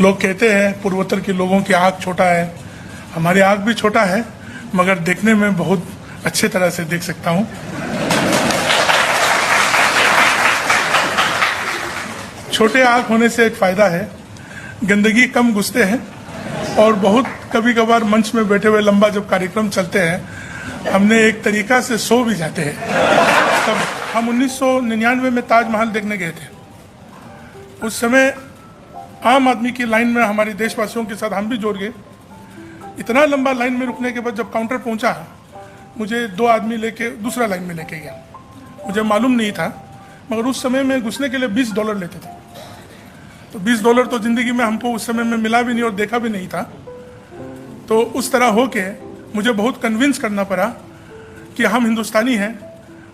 लोग कहते हैं पूर्वोत्तर के लोगों की आँख छोटा है, हमारी आँख भी छोटा है, मगर देखने में बहुत अच्छे तरह से देख सकता हूँ। छोटे आँख होने से एक फायदा है, गंदगी कम घुसते हैं और बहुत कभी कभार मंच में बैठे हुए लंबा जब कार्यक्रम चलते हैं, हमने एक तरीका से सो भी जाते हैं। तब हम 1999 में ताजमहल देखने गए थे। उस समय आम आदमी की लाइन में हमारे देशवासियों के साथ हम भी जोड़ गए। इतना लंबा लाइन में रुकने के बाद जब काउंटर पहुंचा, मुझे 2 आदमी लेके दूसरा लाइन में लेके गया। मुझे मालूम नहीं था, मगर उस समय में घुसने के लिए $20 लेते थे। तो $20 तो जिंदगी में हमको उस समय में मिला भी नहीं और देखा भी नहीं था। तो उस तरह होके मुझे बहुत कन्विंस करना पड़ा कि हम हिंदुस्तानी हैं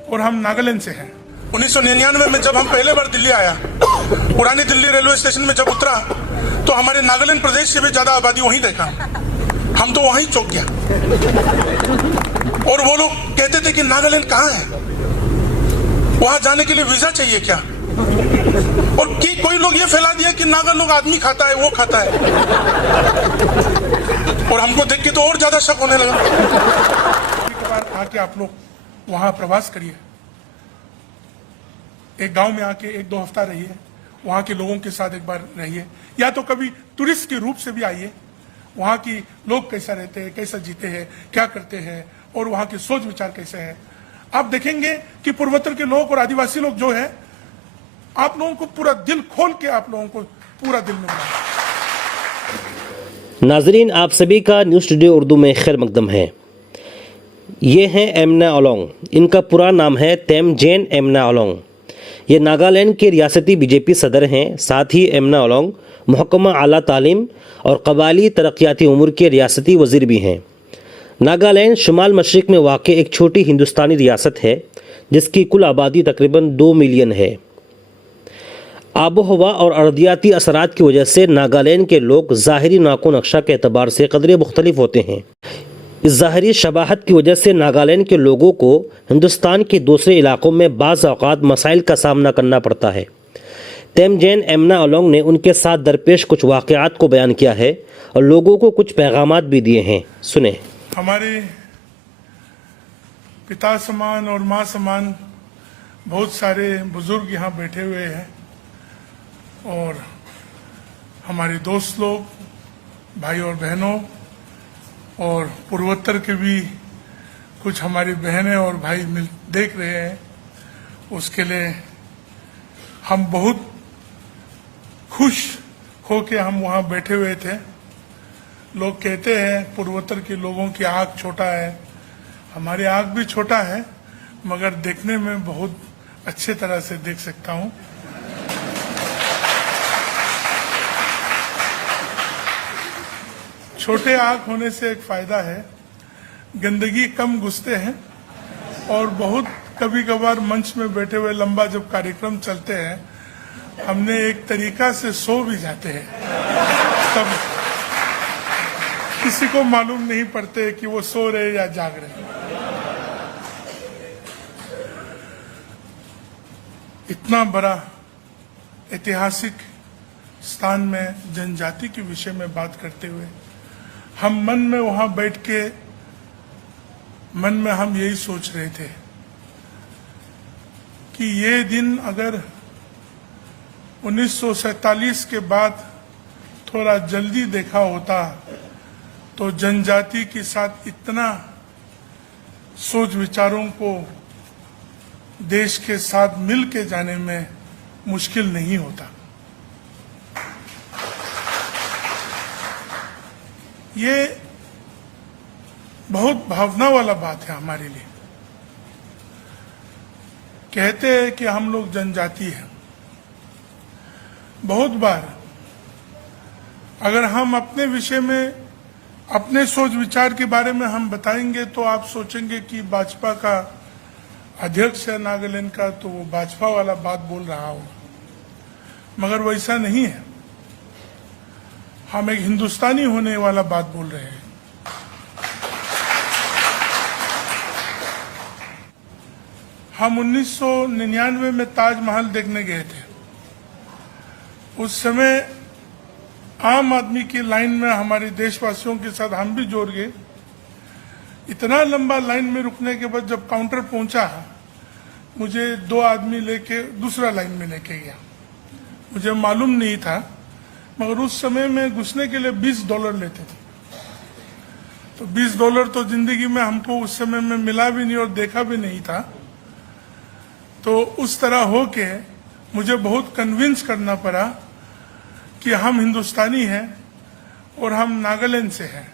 और हम नागालैंड से हैं। 1999 में जब हम पहले बार दिल्ली आया, पुरानी दिल्ली रेलवे स्टेशन में जब उतरा तो हमारे नागालैंड प्रदेश से भी ज्यादा आबादी वहीं देखा। हम तो वहीं चौंक गया और वो लोग कहते थे कि नागालैंड कहाँ है, वहां जाने के लिए वीजा चाहिए क्या? और कोई लोग ये फैला दिया कि नागा लोग आदमी खाता है, वो खाता है। और हमको देख के तो और ज्यादा शक होने लगा। एक बार आके आप लोग वहां प्रवास करिए, एक गांव में आके 1-2 हफ्ता रहिए, वहां के लोगों के साथ एक बार रहिए, या तो कभी टूरिस्ट के रूप से भी आइए। वहां की लोग कैसा रहते हैं, कैसा जीते हैं, क्या करते हैं और वहां के सोच विचार कैसे हैं। आप देखेंगे कि पूर्वोत्तर के लोग और आदिवासी लोग जो है, आप लोगों को पूरा दिल खोल के आप लोगों को पूरा दिल में बनाया। नाजरीन, आप सभी का न्यूज़ स्टूडियो उर्दू में खैर मकदम है। ये हैं एमना ओलोंग, इनका पूरा नाम है तेमजेन एमना ओलोंग। ये नागालैंड के रियासती बीजेपी सदर हैं। साथ ही एमना ओलोंग महकमा आला तालीम और कबायली तरक्याती उमूर के रियासती वज़ीर भी हैं। नागालैंड शुमाल मशरिक़ में वाक़ एक छोटी हिंदुस्तानी रियासत है जिसकी कुल आबादी तकरीबन 2 मिलियन है। आबो हवा और अर्दियाती असरात की वजह से नागालैंड के लोग ज़ाहिरी नाको नक्शा के अतबार से कदरे मुख्तलिफ होते हैं। इस ज़ाहिरी शबाहत की वजह से नागालैंड के लोगों को हिंदुस्तान के दूसरे इलाकों में बाज़ औक़ात मसाइल का सामना करना पड़ता है। तेमजेन एमना ओलोंग ने उनके साथ दरपेश कुछ वाक़यात को बयान किया है और लोगों को कुछ पैगामात भी दिए हैं। सुने। हमारे पिता समान और माँ समान बहुत सारे बुजुर्ग यहाँ बैठे हुए हैं और हमारे दोस्त लोग, भाई और बहनों, और पूर्वोत्तर के भी कुछ हमारी बहनें और भाई देख रहे हैं। उसके लिए हम बहुत खुश होके हम वहाँ बैठे हुए थे। लोग कहते हैं पूर्वोत्तर के लोगों की आँख छोटा है, हमारी आँख भी छोटा है, मगर देखने में बहुत अच्छे तरह से देख सकता हूँ। छोटे आँख होने से एक फायदा है, गंदगी कम घुसते हैं और बहुत कभी कभार मंच में बैठे हुए लंबा जब कार्यक्रम चलते हैं, हमने एक तरीका से सो भी जाते हैं। तब किसी को मालूम नहीं पड़ते कि वो सो रहे या जाग रहे। इतना बड़ा ऐतिहासिक स्थान में जनजाति के विषय में बात करते हुए हम मन में वहां बैठ के मन में हम यही सोच रहे थे कि ये दिन अगर 1947 के बाद थोड़ा जल्दी देखा होता तो जनजाति के साथ इतना सोच विचारों को देश के साथ मिल के जाने में मुश्किल नहीं होता। ये बहुत भावना वाला बात है हमारे लिए। कहते हैं कि हम लोग जनजाति हैं। बहुत बार अगर हम अपने विषय में, अपने सोच विचार के बारे में हम बताएंगे तो आप सोचेंगे कि भाजपा का अध्यक्ष है नागालैंड का, तो वो भाजपा वाला बात बोल रहा हो, मगर वैसा नहीं है। हम एक हिंदुस्तानी होने वाला बात बोल रहे हैं। हम 1999 में ताजमहल देखने गए थे। उस समय आम आदमी की लाइन में हमारे देशवासियों के साथ हम भी जोड़ गए। इतना लंबा लाइन में रुकने के बाद जब काउंटर पहुंचा, मुझे 2 आदमी लेके दूसरा लाइन में लेके गया। मुझे मालूम नहीं था, मगर उस समय में घुसने के लिए $20 लेते थे। तो $20 तो जिंदगी में हमको उस समय में मिला भी नहीं और देखा भी नहीं था। तो उस तरह होके मुझे बहुत कन्विंस करना पड़ा कि हम हिंदुस्तानी हैं और हम नागालैंड से हैं।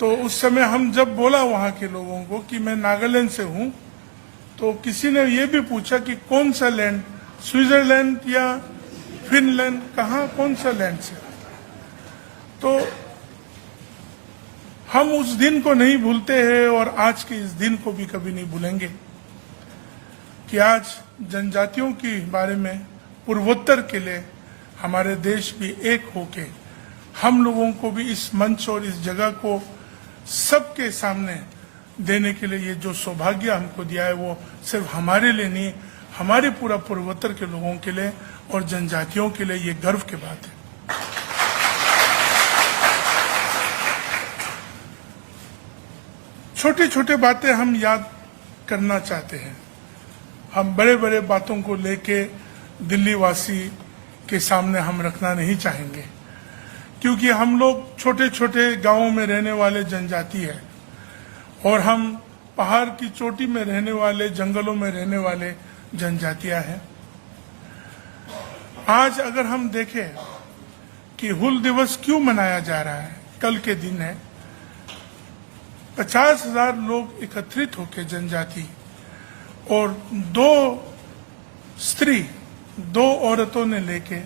तो उस समय हम जब बोला वहां के लोगों को कि मैं नागालैंड से हूं, तो किसी ने ये भी पूछा कि कौन सा लैंड, स्विट्जरलैंड या फिनलैंड, कहाँ कौन सा लैंड से। तो हम उस दिन को नहीं भूलते हैं और आज के इस दिन को भी कभी नहीं भूलेंगे कि आज जनजातियों के बारे में पूर्वोत्तर के लिए हमारे देश भी एक होके हम लोगों को भी इस मंच और इस जगह को सबके सामने देने के लिए ये जो सौभाग्य हमको दिया है, वो सिर्फ हमारे लिए नहीं, हमारे पूरा पूर्वोत्तर के लोगों के लिए और जनजातियों के लिए ये गर्व की बात है। छोटे छोटे बातें हम याद करना चाहते हैं। हम बड़े बड़े बातों को लेके दिल्ली वासी के सामने हम रखना नहीं चाहेंगे, क्योंकि हम लोग छोटे छोटे गांवों में रहने वाले जनजाति है और हम पहाड़ की चोटी में रहने वाले, जंगलों में रहने वाले जनजातियां हैं। आज अगर हम देखें कि हुल दिवस क्यों मनाया जा रहा है, कल के दिन है, 50,000 लोग एकत्रित होकर जनजाति और 2 औरतों ने लेके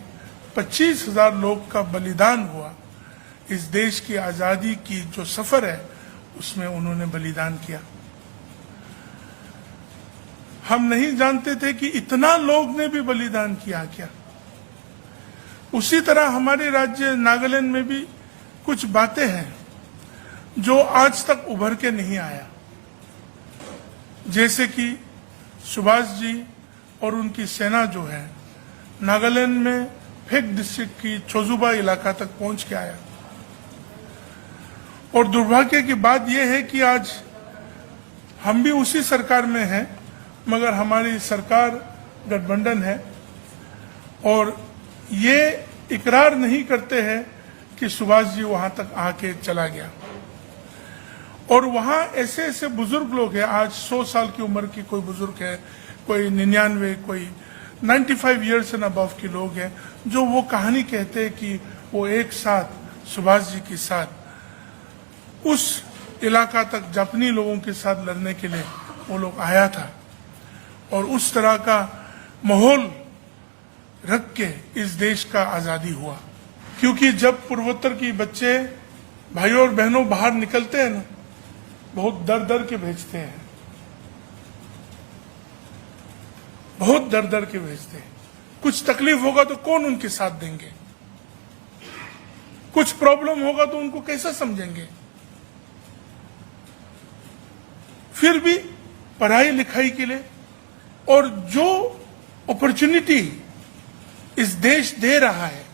25,000 लोग का बलिदान हुआ। इस देश की आजादी की जो सफर है उसमें उन्होंने बलिदान किया। हम नहीं जानते थे कि इतना लोग ने भी बलिदान किया क्या। उसी तरह हमारे राज्य नागालैंड में भी कुछ बातें हैं जो आज तक उभर के नहीं आया, जैसे कि सुभाष जी और उनकी सेना जो है नागालैंड में फेक डिस्ट्रिक्ट की चोजुबा इलाका तक पहुंच के आया। और दुर्भाग्य की बात यह है कि आज हम भी उसी सरकार में हैं, मगर हमारी सरकार गठबंधन है और ये इकरार नहीं करते हैं कि सुभाष जी वहां तक आके चला गया। और वहां ऐसे ऐसे बुजुर्ग लोग हैं, आज 100 साल की उम्र की कोई बुजुर्ग है, कोई 99, कोई 95 ईयर्स एंड अबव के लोग हैं, जो वो कहानी कहते हैं कि वो एक साथ सुभाष जी के साथ उस इलाका तक जापानी लोगों के साथ लड़ने के लिए वो लोग आया था। और उस तरह का माहौल रख के इस देश का आजादी हुआ। क्योंकि जब पूर्वोत्तर की बच्चे भाइयों और बहनों बाहर निकलते हैं ना, बहुत डर डर के भेजते हैं, बहुत डर डर के भेजते हैं। कुछ तकलीफ होगा तो कौन उनके साथ देंगे, कुछ प्रॉब्लम होगा तो उनको कैसे समझेंगे। फिर भी पढ़ाई लिखाई के लिए और जो अपॉर्चुनिटी इस देश दे रहा है,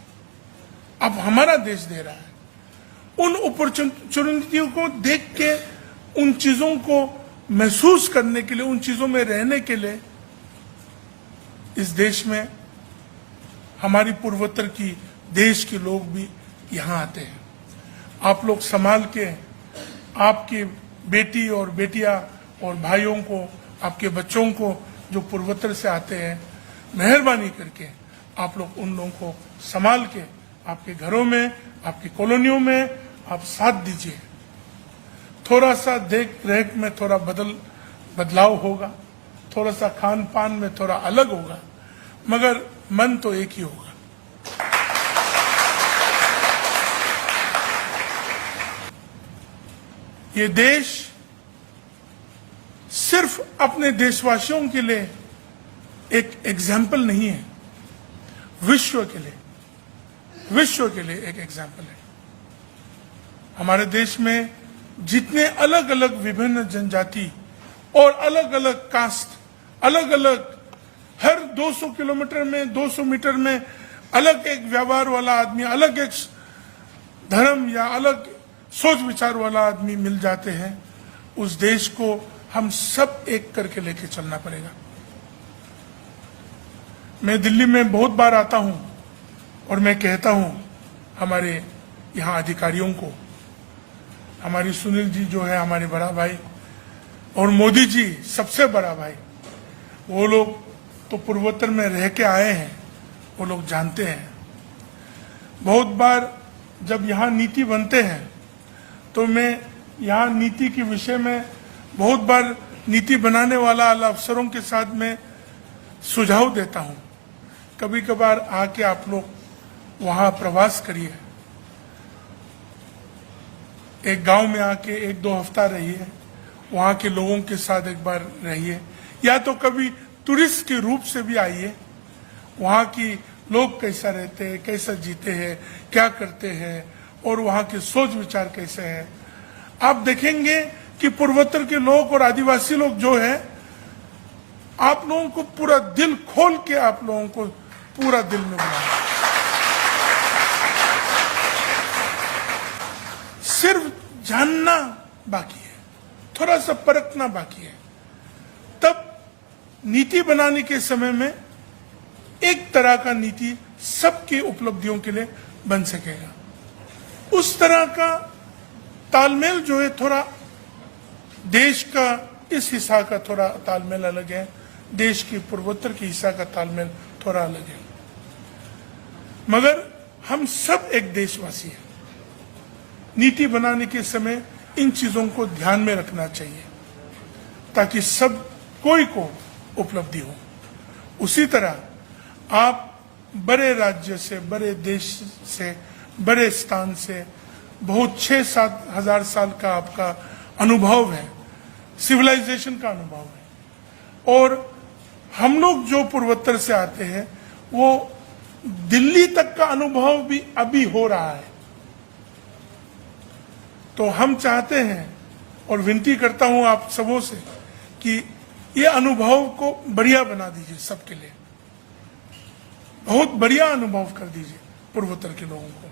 अब हमारा देश दे रहा है, उन अपॉर्चुनिटियों को देख के, उन चीजों को महसूस करने के लिए, उन चीजों में रहने के लिए इस देश में हमारी पूर्वोत्तर की देश के लोग भी यहां आते हैं। आप लोग संभाल के आपकी बेटी और बेटियां और भाइयों को, आपके बच्चों को जो पूर्वोत्तर से आते हैं, मेहरबानी करके आप लोग उन लोगों को संभाल के आपके घरों में, आपकी कॉलोनियों में आप साथ दीजिए। थोड़ा सा देख रेख में थोड़ा बदलाव होगा, थोड़ा सा खान पान में थोड़ा अलग होगा, मगर मन तो एक ही होगा। ये देश सिर्फ अपने देशवासियों के लिए एक एग्जाम्पल नहीं है, विश्व के लिए एक एग्जाम्पल है। हमारे देश में जितने अलग अलग विभिन्न जनजाति और अलग अलग कास्ट, अलग अलग हर 200 किलोमीटर में, 200 मीटर में अलग एक व्यवहार वाला आदमी, अलग एक धर्म या अलग सोच विचार वाला आदमी मिल जाते हैं, उस देश को हम सब एक करके लेके चलना पड़ेगा। मैं दिल्ली में बहुत बार आता हूं और मैं कहता हूं हमारे यहाँ अधिकारियों को, हमारी सुनील जी जो है हमारे बड़ा भाई, और मोदी जी सबसे बड़ा भाई, वो लोग तो पूर्वोत्तर में रह के आए हैं, वो लोग जानते हैं। बहुत बार जब यहाँ नीति बनते हैं तो मैं यहाँ नीति के विषय में बहुत बार नीति बनाने वाला अफसरों के साथ में सुझाव देता हूँ। कभी कभार आके आप लोग वहाँ प्रवास करिए, एक गांव में आके 1-2 हफ्ता रहिए, वहाँ के लोगों के साथ एक बार रहिए, या तो कभी टूरिस्ट के रूप से भी आइए। वहाँ की लोग कैसा रहते हैं, कैसा जीते हैं, क्या करते हैं, और वहाँ के सोच विचार कैसे हैं। आप देखेंगे कि पूर्वोत्तर के लोग और आदिवासी लोग जो है, आप लोगों को पूरा दिल खोल के आप लोगों को पूरा दिल में बनाया। सिर्फ जानना बाकी है, थोड़ा सा परखना बाकी है, तब नीति बनाने के समय में एक तरह का नीति सबकी उपलब्धियों के लिए बन सकेगा। उस तरह का तालमेल जो है, थोड़ा देश का इस हिस्सा का थोड़ा तालमेल अलग है, देश की पूर्वोत्तर के हिस्सा का तालमेल थोड़ा अलग है, मगर हम सब एक देशवासी हैं। नीति बनाने के समय इन चीजों को ध्यान में रखना चाहिए ताकि सब कोई को उपलब्धि हो। उसी तरह आप बड़े राज्य से, बड़े देश से, बड़े स्थान से, बहुत 6-7 हजार साल का आपका अनुभव है, सिविलाइजेशन का अनुभव है, और हम लोग जो पूर्वोत्तर से आते हैं वो दिल्ली तक का अनुभव भी अभी हो रहा है। तो हम चाहते हैं और विनती करता हूं आप सबों से कि ये अनुभव को बढ़िया बना दीजिए, सबके लिए बहुत बढ़िया अनुभव कर दीजिए पूर्वोत्तर के लोगों को।